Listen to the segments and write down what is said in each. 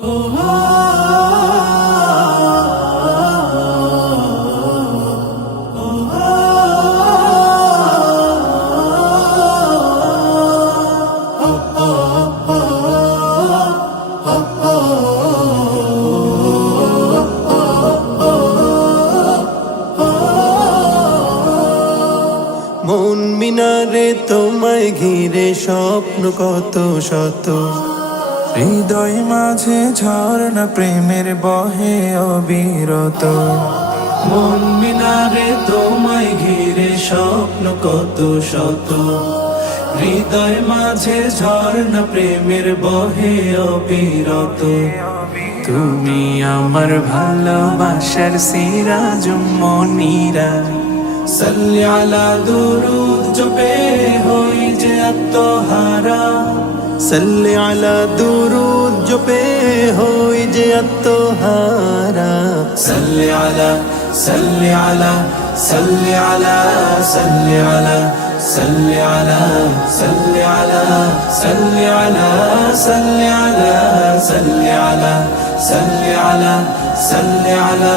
মন মিনারে তোমায় ঘিরে স্বপ্ন কত শত, হৃদয় মাঝে ঝর্ণা প্রেমের বহে অবিরত। মন মিনারে তোমায় ঘিরে স্বপ্ন কত শত, হৃদয় মাঝে ঝর্ণা প্রেমের বহে অবিরত। তুমি আমার ভালোবাসার সিরাজুম মনিরা, সাল্লি আলা দুরুদ জপে হই যে আত্মহারা, সাল্লি আলা দুরুদ জপে হই যে আত্মহারা। সাল্লি আলা সাল্লি আলা সাল্লি আলা সাল্লি আলা সাল্লি আলা সাল্লি আলা সাল্লি আলা সাল্লি আলা সাল্লি আলা সাল্লি আলা সাল্লি আলা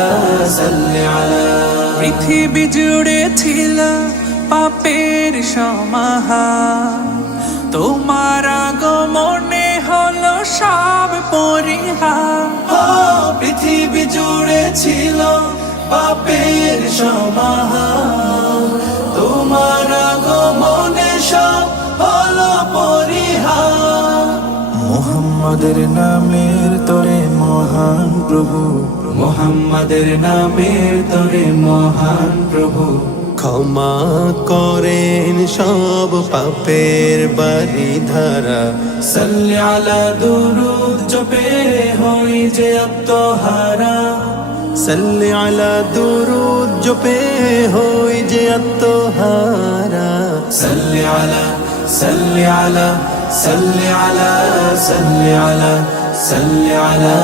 সাল্লি আলা। পৃথিবী জুড়ে ছিল পাপের সমাহার, তোমার আগমনে হলো সব পরিহার। পৃথিবী জুড়ে ছিল পাপের সমাহার, তোমার আগমনে সব হলো পরিহার। মুহাম্মাদের নামের তোরে মহান প্রভু, মুহাম্মাদের নামের তোরে মহান প্রভু, ক্ষমা করেন সব পাপের বারিধারা। সাল্লি আলা দুরুদ জপে হই যে আত্মহারা, সাল্লি আলা দুরুদ জপে হই যে আত্মহারা। সাল্লি আলা সাল্লি আলা সাল্লি আলা সাল্লি আলা সাল্লি আলা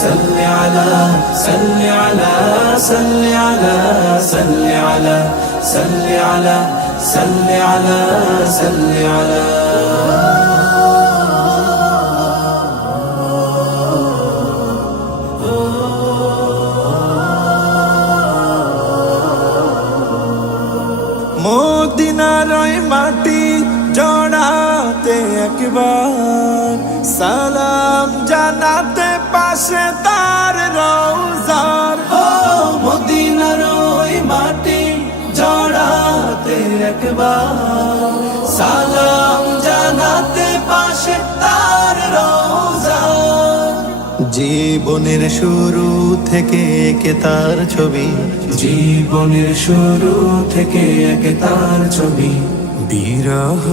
সাল্লি আলা সাল্লি আলা সাল্লি আলা সাল্লি আলা সাল্লি আলা সাল্লি আলা সাল্লি আলা। মদিনার ওই মাটি জড়াতে একবার, সালাম জানাতে পাশে তার রওজার। মদিনার ওই মাটি জড়াতে একবার, সালাম জানাতে পাশে তার রওজার। জীবনের শুরু থেকে একে তার ছবি, জীবনের শুরু থেকে একে তার ছবি। বিরহ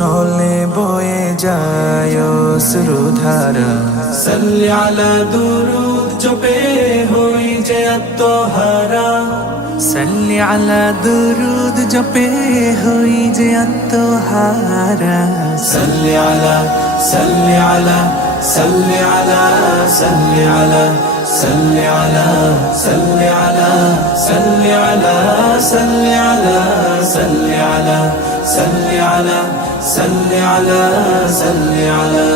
নলে বয়ে যায় অশ্রুধারা, সাল্লি আলা দুরুদ জপে হই যে আত্মহারা, সাল্লি আলা দুরুদ জপে হই যে আত্মহারা। সাল্লি আলা সাল্লি আলা সাল্লি আলা সাল্লি আলা সাল্লি আলা সাল্লি আলা সাল্লি আলা সাল্লি আলা সাল্লি আলা সাল্লি আলা সাল্লি আলা সাল্লি আলা।